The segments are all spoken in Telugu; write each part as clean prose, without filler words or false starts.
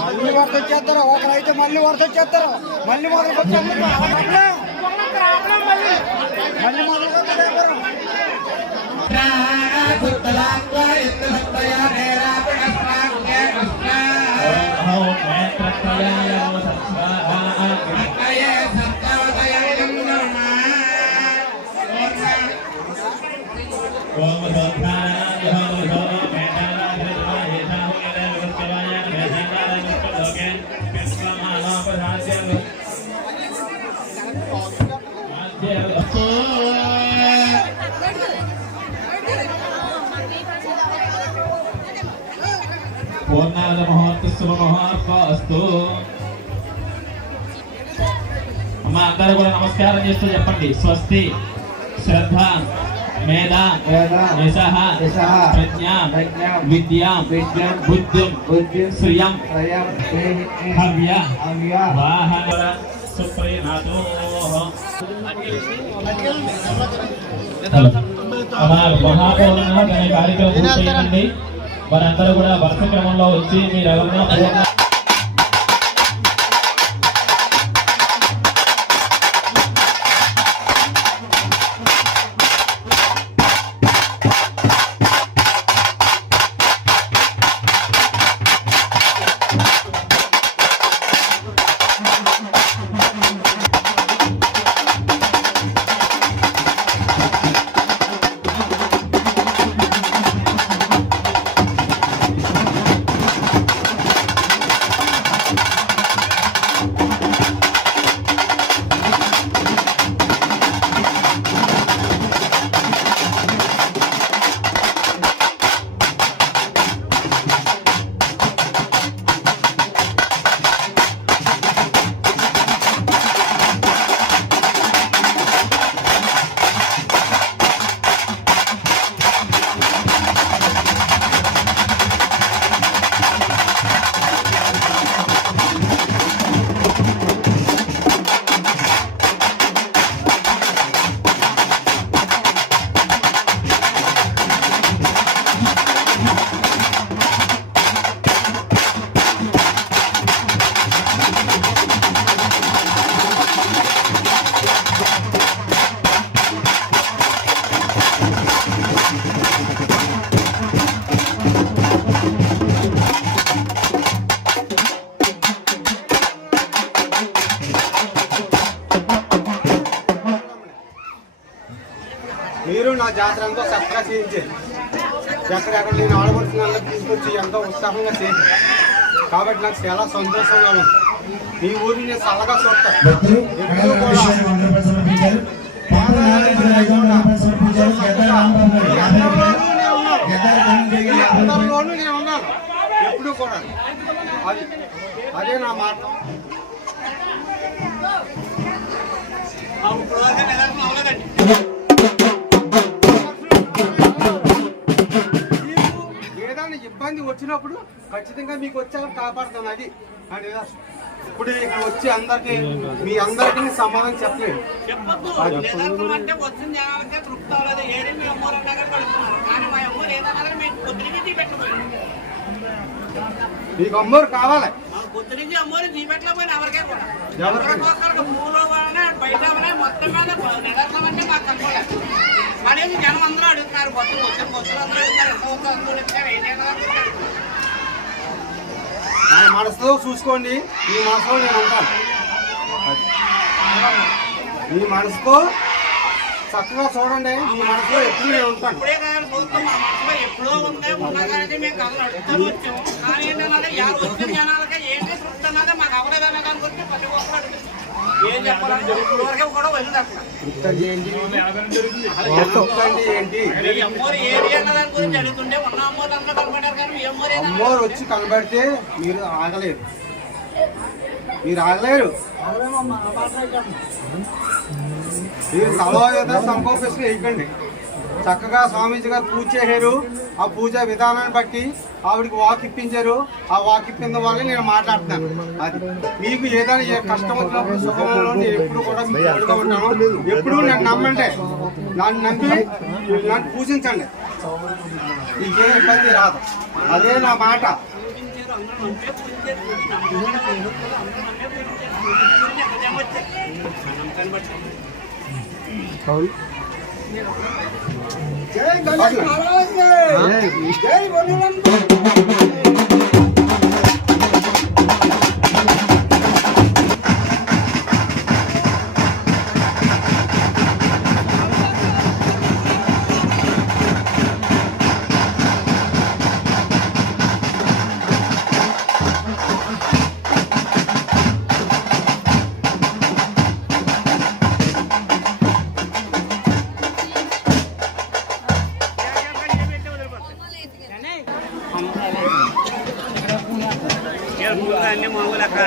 మళ్ళీ వరద వచ్చేస్తారు, ఒకరైతే మళ్ళీ వరద వచ్చేస్తారు, మళ్ళీ మొదలు మళ్ళీ మొదలు పూర్ణాద మహోత్సవమస్తు. అమ్మ అందరూ కూడా నమస్కారం చేస్తూ చెప్పండి. స్వస్తి, శ్రద్ధ, మేధ, యశః, ప్రజ్ఞాం, విద్యాం, బుద్ధిం, శ్రియం, హవ్య, వాహన సుప్రీనాథో. మహాపౌర్ణ కార్యక్రమం పూర్తయిందండి. వారందరూ కూడా వరుస క్రమంలో వచ్చి మీరు ఎవరైనా మీరు నా జాతర ఎంతో చక్కగా చేయించారు. ఎక్కడెక్కడ నేను ఆడబడుతున్న తీసుకొచ్చి ఎంతో ఉత్సాహంగా చేశాను. కాబట్టి నాకు చాలా సంతోషంగా ఉంది. మీ ఊరిని నేను చల్లగా చూస్తాను. ఎప్పుడూ కూడా అందరిలోనూ నేను ఉన్నాను. ఎప్పుడూ కూడా అదే నా మాట. ఏదైనా ఇబ్బంది వచ్చినప్పుడు ఖచ్చితంగా మీకు వచ్చాక కాపాడుతాను. అది అని ఇప్పుడు ఇక్కడ వచ్చి అందరికి మీ అందరికీ సమాధానం చెప్పలేదు. మీకు అమ్మోరు కావాలి. జనం అందరూ అడుగుతున్నారు. నా మనసులో చూసుకోండి. మీ మనసులో నేను ఉంటాను. మీ మనసుతో చక్కగా చూడండి. మీ మనసులో ఎప్పుడు నేను ఉంటాను. ఎప్పుడో ఉందే ఉన్నదానికి మేము కథలు అడుగుతూ వచ్చాము. కానీ ఏంటన్నది వచ్చిన జనాలకి ఏంటి తృప్తి అన్నది మాకు అవలేదనే దాని గురించి ప్రతి ఒక్కరు అడుగుతుంది. ఏం చెప్పాలంటే ఇప్పుడు వరకు కూడా వెళ్ళదు అక్కడ ఏంటి అమ్మోరు ఏది అన్న దాని గురించి అడుగుతుంటే ఉన్న అమ్మోరు అంతా కనపడారు. కానీ అమ్మోరు వచ్చి కనబడితే మీరు ఆగలేరు. మీరు ఆగలేరు. మీరు తలో ఏదో సంకోపేసి వేయకండి. చక్కగా స్వామీజీ గారు పూజ చేశారు. ఆ పూజ విధానాన్ని బట్టి ఆవిడకి వాక్ ఇప్పించారు. ఆ వాక్ ఇప్పించడం వల్ల నేను మాట్లాడుతున్నాను. అది మీకు ఏదైనా ఏ కష్టం వచ్చినప్పుడు సుఖంలో నేను ఎప్పుడు కూడా మీకు అడుగుతూ ఉంటాను. ఎప్పుడు నన్ను నమ్మండి. నన్ను నమ్మి నన్ను పూజించండి. మీకే ఇబ్బంది రాదు. అదే నా మాట. జై గణేష్ మహారాజ్ జై బోలేనంద. అన్ని మామూలు అక్కడ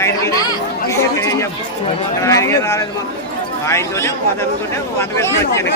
ఆయనకే రాలేదు. మాకు ఆయనతోనే పదవితోనే వంద వేసుకు వచ్చాను.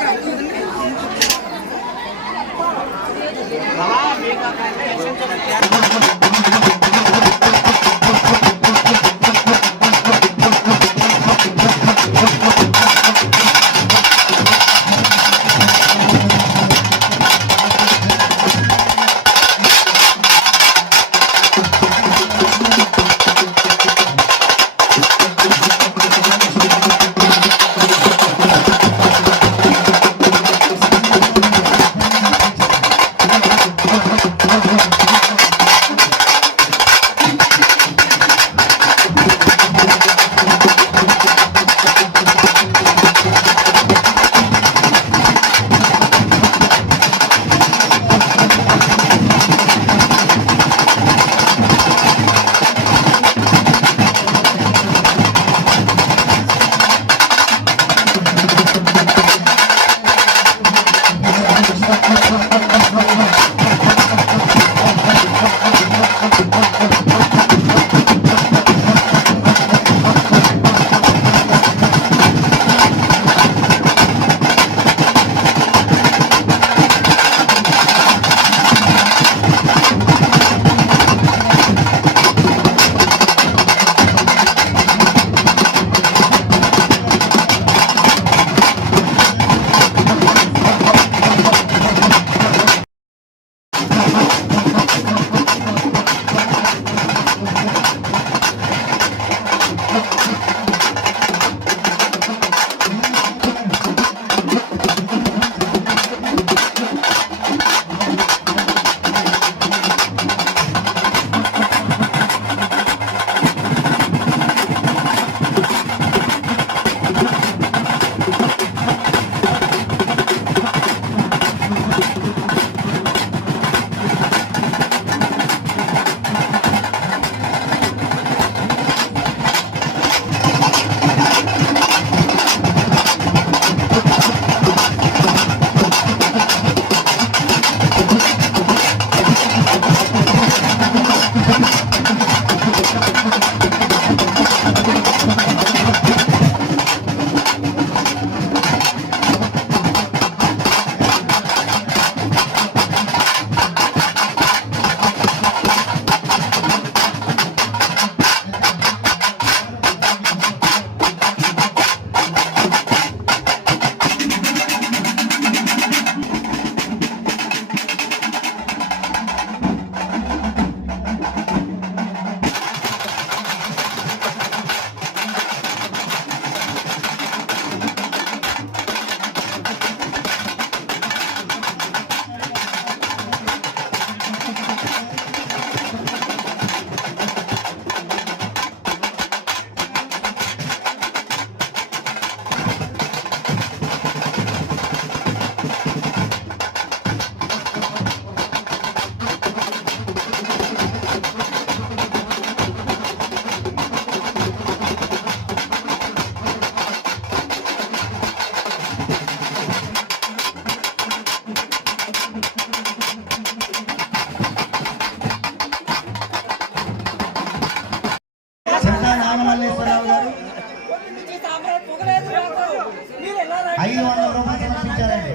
1100 రూపాయలు సమర్పించారండి.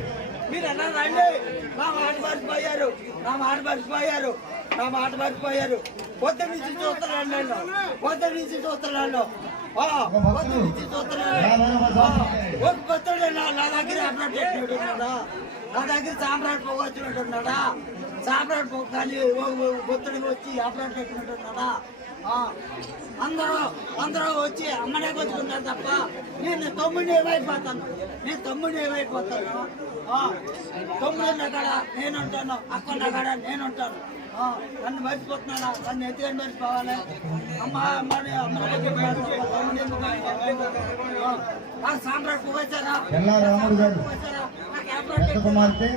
మీరు అన్నా రండి. నా మాట మర్చిపోయారు, నా మాట మర్చిపోయారు, నా మాట మర్చిపోయారు. పొద్దు నుంచి చూస్తున్నాను నేను, పొద్దు నుంచి చూస్తున్నాను, పొద్దు నుంచి చూస్తున్నాను. ఒక భక్తుడు నా దగ్గర అప్లోడ్ చేసినట్టున్నాడా, నా దగ్గర సామ్రాట్ పొగ వచ్చినట్టున్నాడా, సామ్రాట్ పొగ కానీ భక్తుడికి వచ్చి అప్లోడ్ చేసినట్టున్నాడా. అందరూ వచ్చి అమ్మనే కొట్టుకుంటారు తప్ప నేను తమ్ముడిని ఏమైపోతాను, నేను తమ్ముడిని ఏమైపోతాను. తమ్ముడు కాడ నేను ఉంటాను, అక్క కాడ నేను ఉంటాను. నన్ను మర్చిపోతున్నాడా, నన్ను ఎత్తుకొని మర్చిపోవాలి. నాకు సామ్రాట్ పోగొచ్చారా, రాముడు గారు పెద్ద కుమార్తె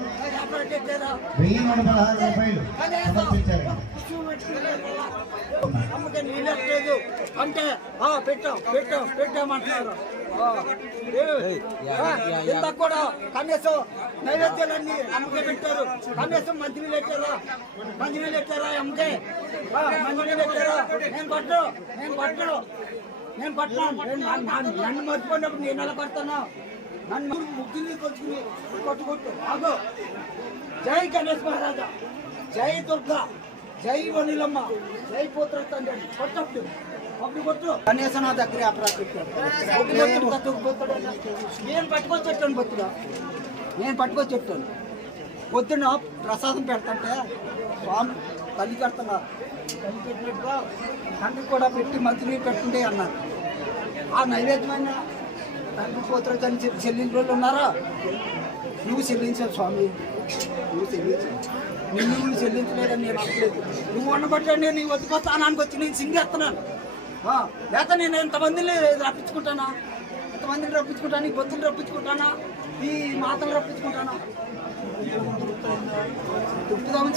1116 రూపాయలు సమర్పించారు. అమ్మకి నీళ్ళట్లేదు అంటే పెట్టామంటున్నారు. ఇంత కూడా కనీసం నైవేద్యాలన్నీ అమ్మకే పెట్టారు. కనీసం మంచినీళ్ళు పెట్టారా, మంచినీళ్ళు పెట్టారా అమ్మకే, మంచినీళ్ళు పెట్టారా. నేను పట్టను నన్ను మర్చిపోయినప్పుడు నేను ఎలా పడతాను. నన్ను ముగ్గురిని కొట్టుకుంటూ ఆగో. జై గణేష్ మహారాజా, జై దుర్గా, జై వనిలమ్మ, జై పోత్ర తండ్రి. కొట్టప్పుడు అప్పుడు కొట్టు. కనీసం నా దగ్గర నేను పట్టుకొచ్చేటాను బొత్తుగా, నేను పట్టుకొచ్చేటాను. పొద్దున ప్రసాదం పెడతంటే స్వామి తల్లి పెడుతున్నారు, తల్లి పెట్టినట్టుగా తండ్రి కూడా పెట్టి మంచినీరు పెట్టుండే అన్నారు. ఆ నైవేద్యమైన తండ్రి పోత్ర తండ్రి చెల్లించిన వాళ్ళు ఉన్నారా? నువ్వు చెల్లించావు స్వామి, నువ్వు చెల్లించావు. నువ్వు చెల్లించలేదని నేను అనలేదు. నువ్వు ఉండబట్టే నేను నీ వద్దకు స్థానానికి వచ్చి నేను సింగేస్తున్నాను. లేకపోతే నేను ఎంతమందిని రప్పించుకుంటానా, ఎంతమందిని రప్పించుకుంటాను, ఈ బొత్తులు రప్పించుకుంటానా, ఈ మాతలు రప్పించుకుంటానా. దుప్పుదామని